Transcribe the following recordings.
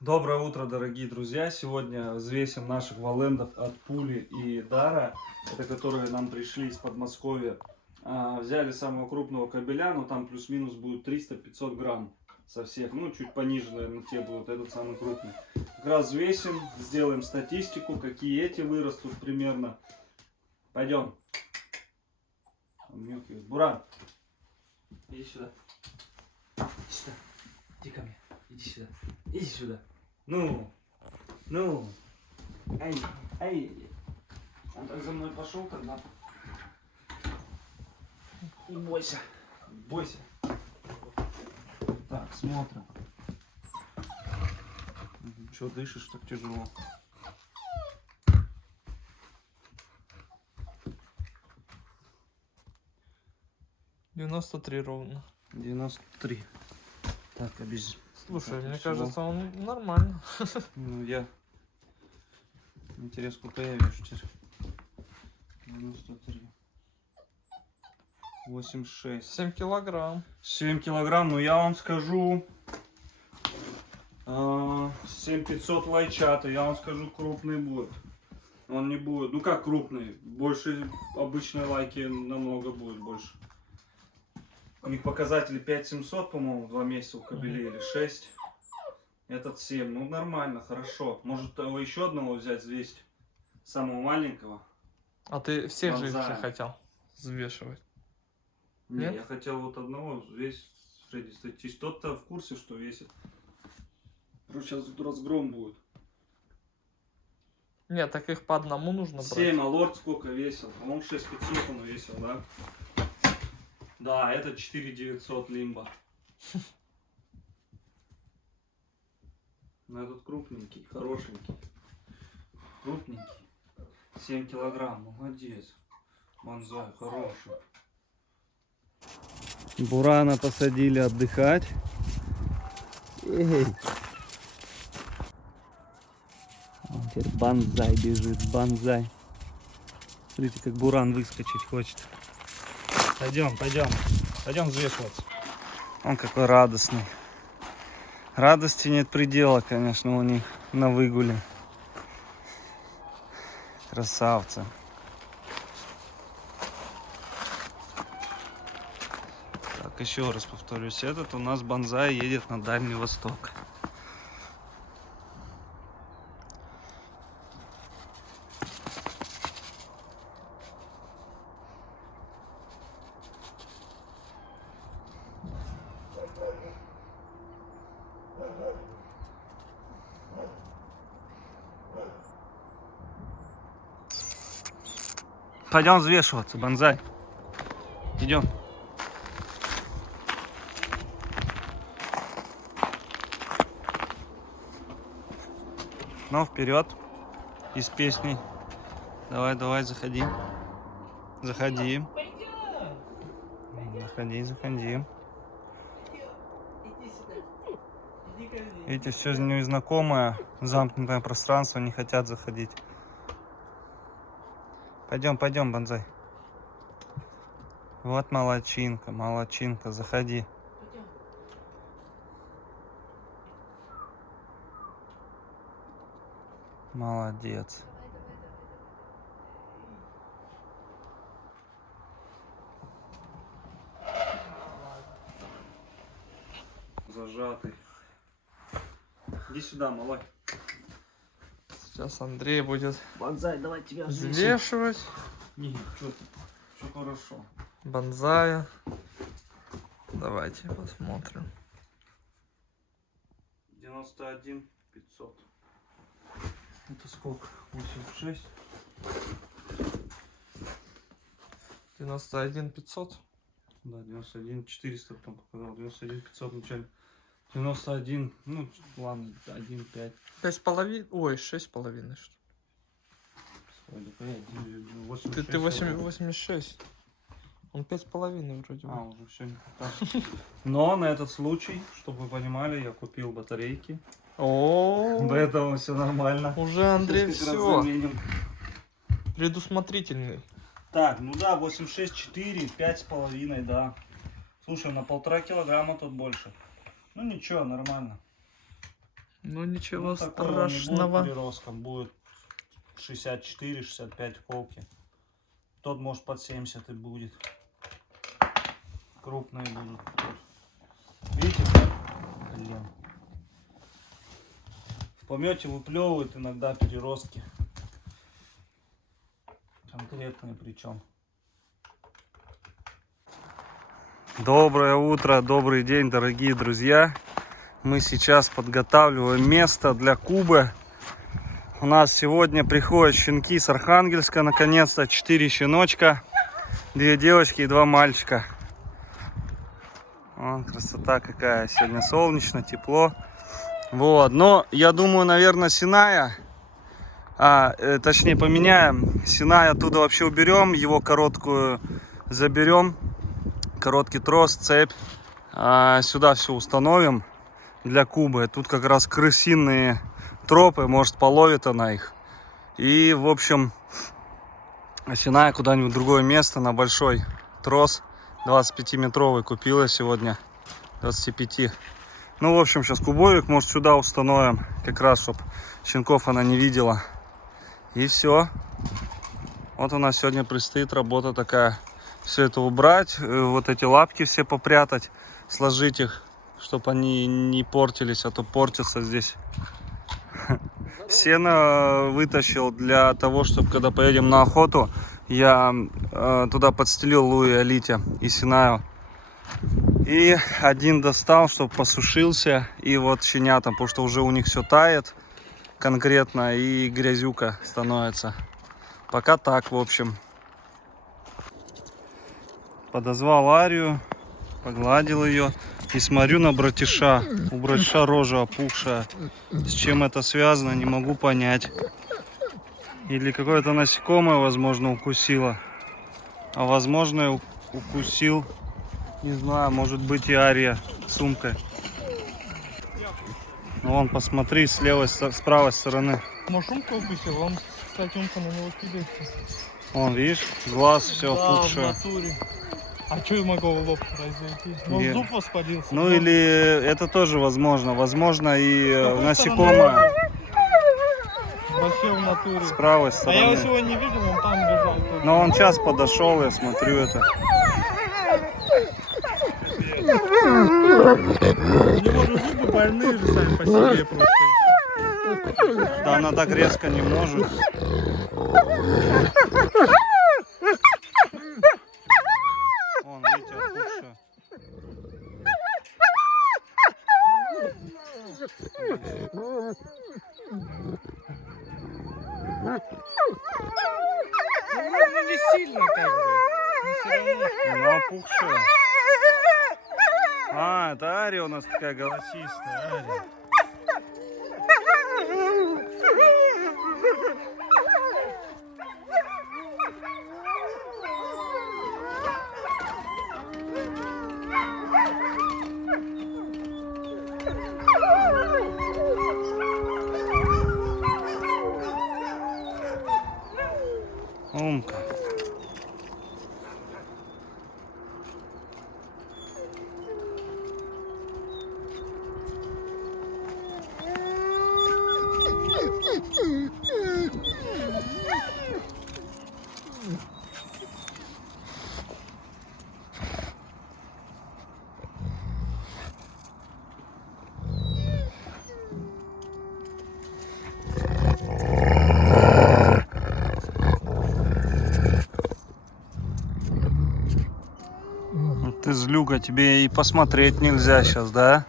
Доброе утро, дорогие друзья! Сегодня взвесим наших валендов от Пули и Дара. Это которые нам пришли из Подмосковья. Взяли самого крупного кобеля, но там плюс-минус будет 300-500 грамм со всех. Ну, чуть пониже, наверное, те будут. Этот самый крупный. Как раз взвесим, сделаем статистику, какие эти вырастут примерно. Пойдем. Буран, иди сюда. Иди сюда. Иди ко мне. Иди сюда. Иди сюда. Ну, ай, он так за мной пошел тогда. Не бойся, бойся. Так, смотрим. Че дышишь так тяжело? «93 ровно. 93. Так, обязательно. Слушай, мне кажется, он нормально. Ну, Интересно, сколько я вешу теперь? 93. 86. 7 килограмм. 7 килограмм, ну я вам скажу. 7500 лайчата, я вам скажу, крупный будет. Он не будет, ну как крупный, больше обычной лайки намного будет больше. У них показатели 5700, по-моему, 2 месяца у кобелей или 6. Этот 7, ну нормально, хорошо. Может еще одного взять, взвесить? Самого маленького? А ты всех же Бонзая. хотел взвешивать? Не, Нет? я хотел вот одного взвесить среднестатистически. Тот-то в курсе, что весит. Короче, сейчас тут разгром будет. Нет, так их по одному нужно брать. 7, а лорд сколько весил? По-моему, 6500 он весил, да? Да, это 4900 лимба. Но этот крупненький, хорошенький. Крупненький. 7 килограмм, молодец. Бонзай, хороший. Бурана посадили отдыхать. Эй. Вон теперь бонзай бежит, бонзай. Смотрите, как Буран выскочить хочет. Пойдем взвешиваться. Он какой радостный. Радости нет предела, конечно, у них на выгуле. Красавцы. Так, еще раз повторюсь, этот у нас бонзай едет на Дальний Восток. Пойдем взвешиваться, бонзай. Идем. Ну, вперед. И с песней. Давай, заходи. Заходи. Заходи. Видите, все незнакомое, замкнутое пространство, не хотят заходить. Пойдем, бонзай. Вот молодчинка, заходи. Молодец. Зажатый. Иди сюда, малой. Сейчас Андрей будет Бонзай, давай тебя взвешивать. Не, что ты? Все хорошо. Бонзая. Давайте посмотрим. 91 500. Это сколько? 86. 91 500. Да, 91 400 потом показал. 91 500 вначале. 91, ну ладно, 1 5. 5,5. Ой, 6,5. Ты 86. Он 5,5 вроде бы. Уже все не так. Но на этот случай, чтобы вы понимали, я купил батарейки. О, Поэтому все нормально. уже Андрей Сейчас как раз все заменим. предусмотрительный. Так, ну да, 86,4, 5,5, да. Слушай, на 1,5 килограмма тут больше. Ну ничего, нормально. Ну ничего такого не будет страшного. переростка, будет 64-65 в колке. Тот может под 70 и будет. Крупные будут. Видите? Блин. В помете выплевывают иногда переростки. Конкретные причем. Доброе утро, добрый день, дорогие друзья. Мы сейчас подготавливаем место для Кубы. У нас сегодня приходят щенки с Архангельска, наконец-то 4 щеночка, 2 девочки и 2 мальчика. Вон, красота какая, сегодня солнечно, тепло. Вот, но я думаю, наверное, Синая, точнее поменяем. Синая оттуда вообще уберем, его короткую заберем, короткий трос, цепь. Сюда все установим для Кубы. Тут как раз крысиные тропы, может половит она их. И в общем, Синая куда-нибудь в другое место на большой трос 25-метровый купила сегодня, 25. Ну, в общем, сейчас кубовик, может, сюда установим, как раз, чтобы щенков она не видела. И все. Вот у нас сегодня предстоит работа такая. Все это убрать, вот эти лапки все попрятать, сложить их, чтобы они не портились, а то портятся здесь. Сено вытащил для того, чтобы, когда поедем на охоту, я туда подстелил Луи, Алите и Синаю. И один достал, чтобы посушился. И вот щенятам, потому что уже у них все тает конкретно. И грязюка становится. Пока так, в общем. Подозвал Арию, погладил ее. И смотрю на братиша. У братиша рожа опухшая. С чем это связано, не могу понять. Или какое-то насекомое, возможно, укусило. А возможно, укусил, не знаю, может быть и Ария сумкой. Ну, вон, посмотри, с левой, с правой стороны. Может, умка укусил, он, кстати, умка на него кидается. Вон, видишь, глаз все опухшее. А что я могу в лоб произойти? Нет. Зуб воспалился. Ну или это тоже возможно. Возможно и насекомое. Вообще в натуре. С правой А я стороны. его сегодня не видел, он там бежал. Но он сейчас подошел, я смотрю это. У него же зубы больные же сами по себе просто. Да она так резко не может. Вон, видите, опухшая. Ну не сильно как бы. Но все равно. Ну, опухшая. Это Ария у нас такая голосистая. Ария. Умка. Ты злюка, тебе и посмотреть нельзя сейчас, да?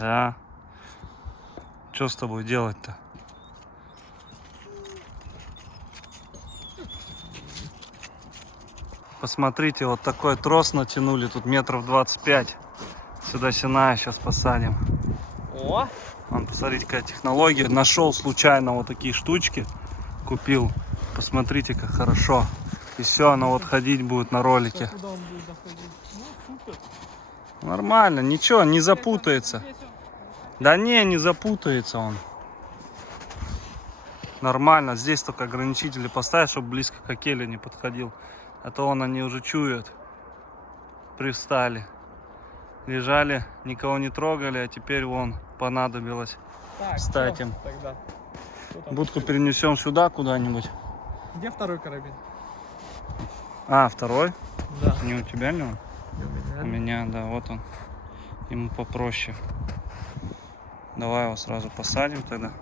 Да. Что с тобой делать-то? Посмотрите, вот такой трос натянули, тут метров 25. Сюда Синая сейчас посадим. О! Вон, посмотрите, какая технология. Нашел случайно вот такие штучки, купил. Посмотрите, как хорошо. И все, она вот ходить будет на ролике. Куда он будет заходить? Ну, супер. Нормально, ничего, не запутается. Да не запутается он. Нормально, здесь только ограничители поставить, чтобы близко к акеле не подходил. А то они уже чуют. Привстали. лежали, никого не трогали, а теперь вон понадобилось. Так, Встать всё, им. тогда. Что там? Будку перенесем сюда куда-нибудь. Где второй карабин? А, второй? Да. Не у тебя ли он? У У меня, да, вот он. Ему попроще. Давай его сразу посадим тогда.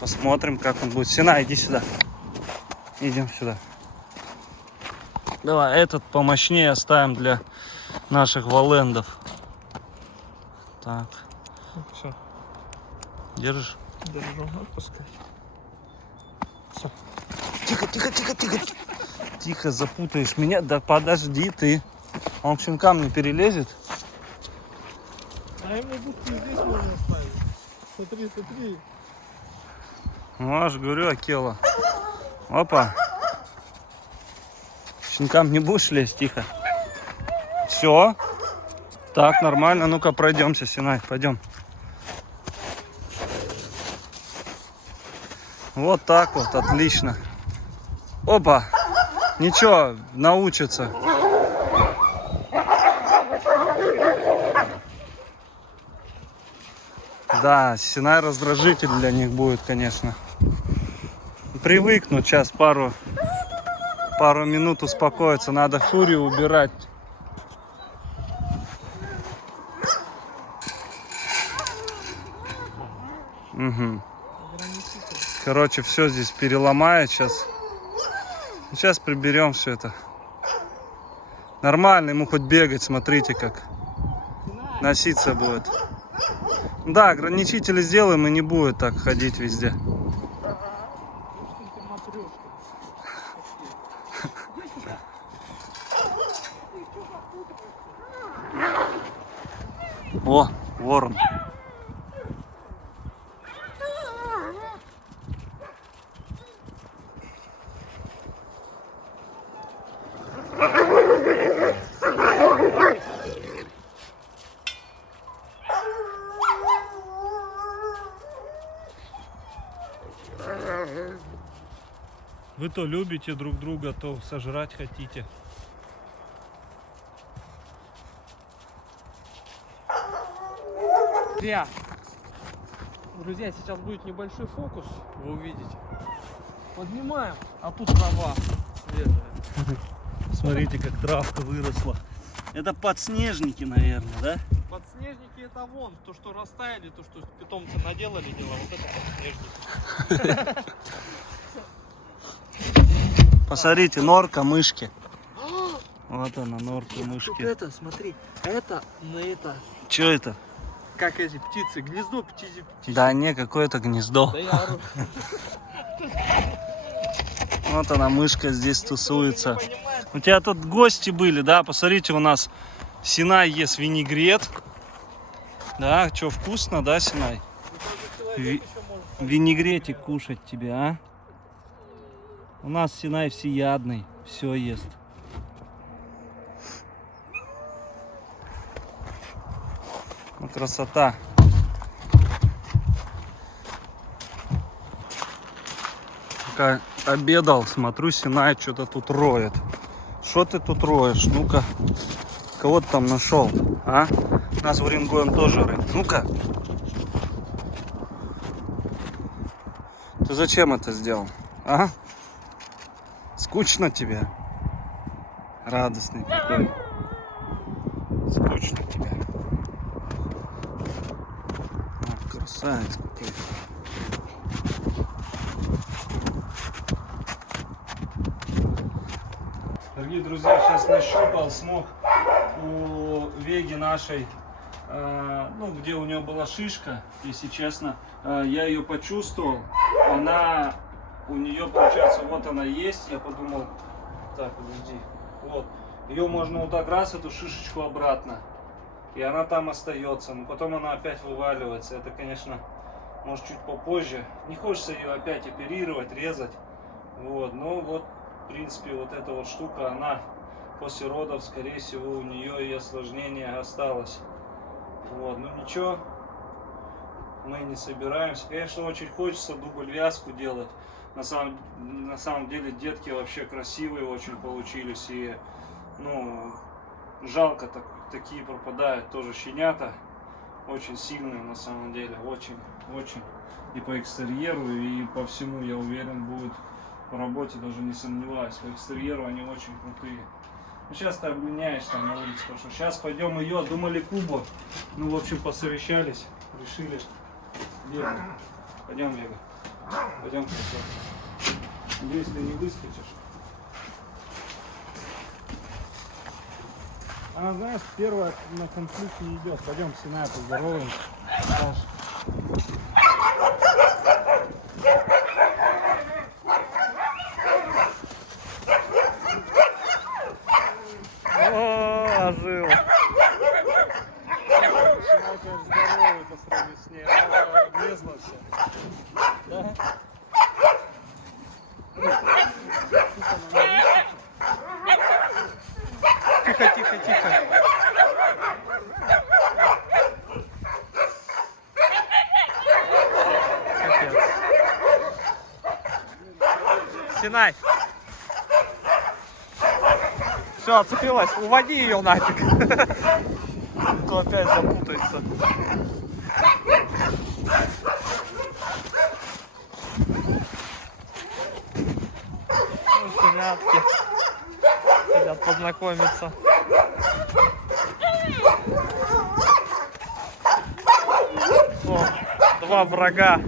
Посмотрим, как он будет. Сина, иди сюда. Идем сюда. Давай, этот помощнее оставим для наших валендов. Так, Все, держишь? держу, отпускай. Все. Тихо, тихо, тихо, тихо. Тихо, запутаешь меня. Да подожди ты. Он к щенкам не перелезет. А ему будку здесь можно оставить. Смотри, смотри. Ну, аж говорю, Акела. Опа. Щенкам не будешь лезть, тихо. Все. Так, нормально. Ну-ка, пройдемся, Синай, пойдем. Вот так вот, отлично. Опа. Ничего, научится. Да, Синай раздражитель для них будет, конечно. Привыкнут, сейчас пару минут успокоиться. Надо фурию убирать. Угу. Короче, все здесь переломает сейчас. Сейчас приберем все это. Нормально, ему хоть бегать, смотрите как. Носиться будет. Да, ограничители сделаем, и не будет так ходить везде. О, ворон. Вы то любите друг друга, то сожрать хотите. Друзья, сейчас будет небольшой фокус, вы увидите. Поднимаем, а тут трава свежая. Смотрите, как травка выросла. Это подснежники, наверное, да? Подснежники это вон, то что растаяли, то что питомцы наделали дела, вот это подснежники. Посмотрите, норка мышки. Вот она, норка мышки. Это, смотри, это на это. Что это? Как эти птицы, гнездо птицы. Да не, какое-то гнездо. Да я ору. Вот она, мышка здесь тусуется. У тебя тут гости были, да? Посмотрите, у нас Синай ест винегрет. Да, что, вкусно, да, Синай? Винегретик кушать тебе, а? У нас Синай всеядный, все ест. Ну, красота. Пока обедал, смотрю, Синай что-то тут роет. Что ты тут роешь? Ну-ка, кого ты там нашел, а? Нас в Уренгоем тоже рыть. Ну-ка. Ты зачем это сделал? А? Скучно тебе? Радостный какой. Скучно тебе. Вот, красавец какой. Дорогие друзья, сейчас нащупал, смог у Веги нашей, ну, где у нее была шишка, если честно, я ее почувствовал, у нее, получается, вот она есть, я подумал, так, подожди, вот, ее можно вот так раз, эту шишечку обратно, и она там остается, но потом она опять вываливается, это, конечно, может чуть попозже, не хочется ее опять оперировать, резать, вот, но вот, в принципе, вот эта вот штука, она после родов, скорее всего, у нее и осложнение осталось. Вот, ну ничего, мы не собираемся. Конечно, очень хочется дубль вязку делать. На самом деле детки вообще красивые очень получились. И, ну, жалко так такие пропадают тоже щенята. Очень сильные на самом деле, очень. И по экстерьеру, и по всему, я уверен, будет по работе, даже не сомневаюсь. По экстерьеру они очень крутые. Ну, сейчас ты обменяешь там на улице, хорошо. Сейчас пойдем ее, думали Кубу. Ну, в общем, посовещались, решили. Бегаем. Пойдем, Вега. Пойдем, красотка. Надеюсь, ты не выскочишь. Она, знаешь, первая на конфликт не идет. Пойдем, Синай, поздороваемся. О, ожил. Синай, конечно, здоровый по сравнению с ней. Она влезла все. Да? Тихо, тихо, тихо. Капец. Синай. Все, отцепилась. Уводи ее нафиг. То опять запутается. Ну, щенятки. Хотят познакомиться. О, два врага.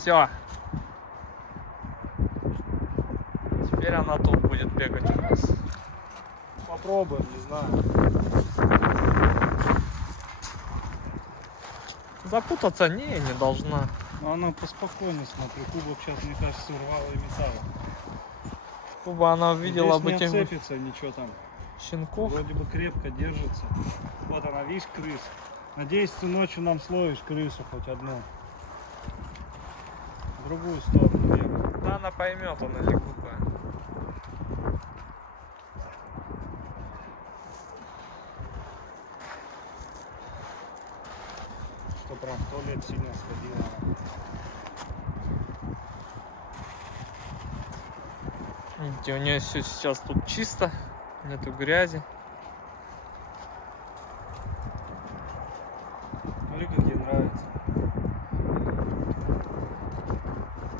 Все. Теперь она тут будет бегать у нас. Попробуем, не знаю. Запутаться не должна. Но она поспокойнее, смотри. Кубок сейчас, мне кажется, урвала и металла. Куба, она увидела Здесь бы не тех отцепится ничего там. щенков. Вроде бы крепко держится. Вот она, видишь, крыс. Надеюсь, ты ночью нам словишь крысу хоть одну. В другую сторону бегает. Да, она поймет, она не глупая. Что прям в туалет сильно сходила. Видите, у нее все сейчас тут чисто, нету грязи. Смотри, как ей нравится.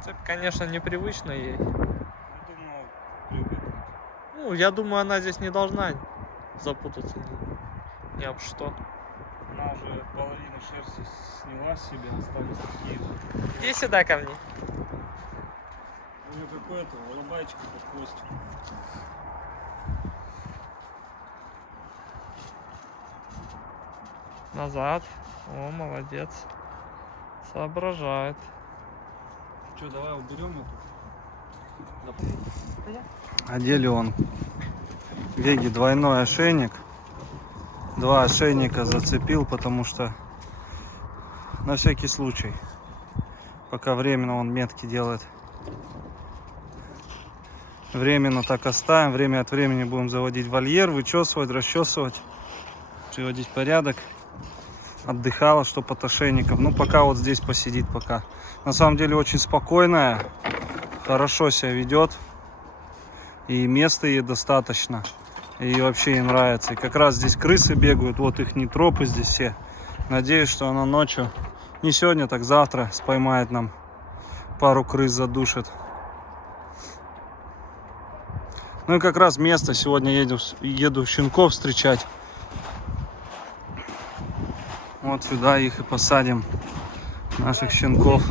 Это, конечно, непривычно ей. Я думаю, привыкнет. Ну, я думаю, она здесь не должна запутаться ни об что. Она уже половину шерсти сняла с себя, остались такие вот. Иди сюда ко мне. У нее какой-то голубайчик под хвостиком. Назад. О, молодец. Соображает. Что, давай уберем эту? Одели он Веги двойной ошейник. Два ошейника зацепил, потому что на всякий случай. Пока временно он метки делает. Временно так оставим. Время от времени будем заводить вольер, вычесывать, расчесывать, приводить в порядок. Отдыхала, что под ошейником. Ну, пока вот здесь посидит пока. На самом деле очень спокойная. Хорошо себя ведет. И места ей достаточно. И вообще ей нравится. И как раз здесь крысы бегают. Вот их тропы здесь все. Надеюсь, что она ночью, не сегодня, так завтра, споймает нам пару крыс, задушит. Ну и как раз место. Сегодня еду щенков встречать. Вот сюда их и посадим. Наших щенков.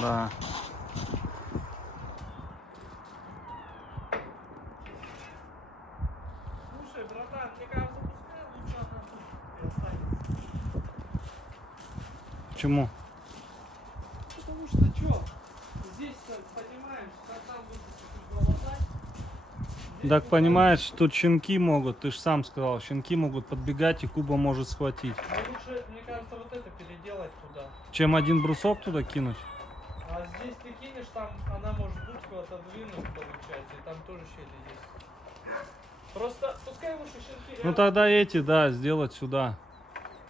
Да. Слушай, братан, мне кажется, пускай лучше она тут и останется. Почему? Потому что что? Здесь, понимаешь, там будет чуть-чуть голодать. Так понимаешь, тут щенки могут, ты же сам сказал, щенки могут подбегать и Куба может схватить. Ну, лучше, мне кажется, вот это переделать туда. Чем один брусок туда кинуть? А здесь ты кинешь, там она может дудку отодвинуть, получается, и там тоже щели есть. Просто пускай лучше щенки Ну рядом тогда эти, да, сделать сюда.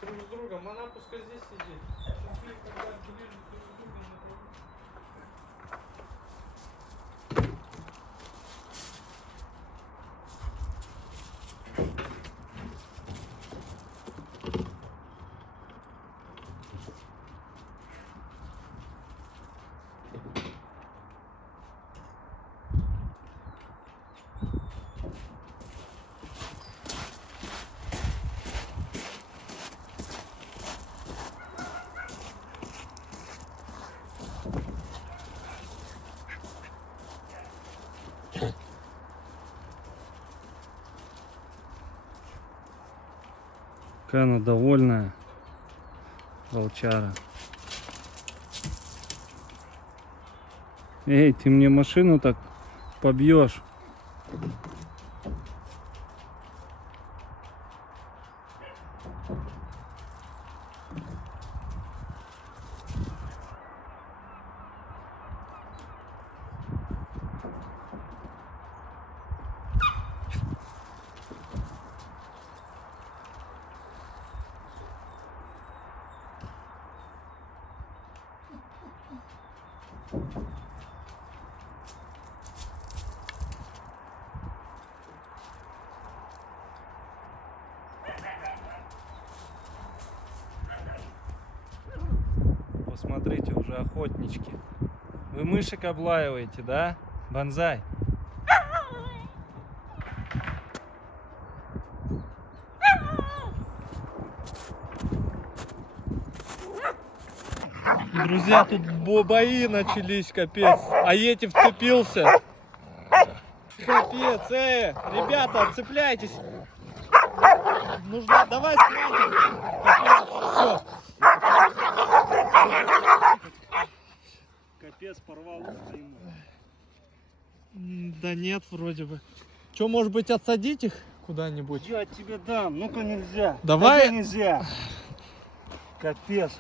друг с другом, она пускай здесь сидит. Щенки, когда ближе друг к другу, не пойдут. Какая она довольная, волчара. Эй, ты мне машину так побьешь. Посмотрите, уже охотнички. Вы мышек облаиваете, да? Бонзай. Друзья, тут бои начались, капец. А Йети вцепился. Капец, ребята, отцепляйтесь. Нужно, давай схватим. Все. Капец, порвал ему. Да нет, вроде бы. Че, может быть, отсадить их куда-нибудь? Я тебе дам, ну-ка нельзя. Давай. Нельзя. Капец.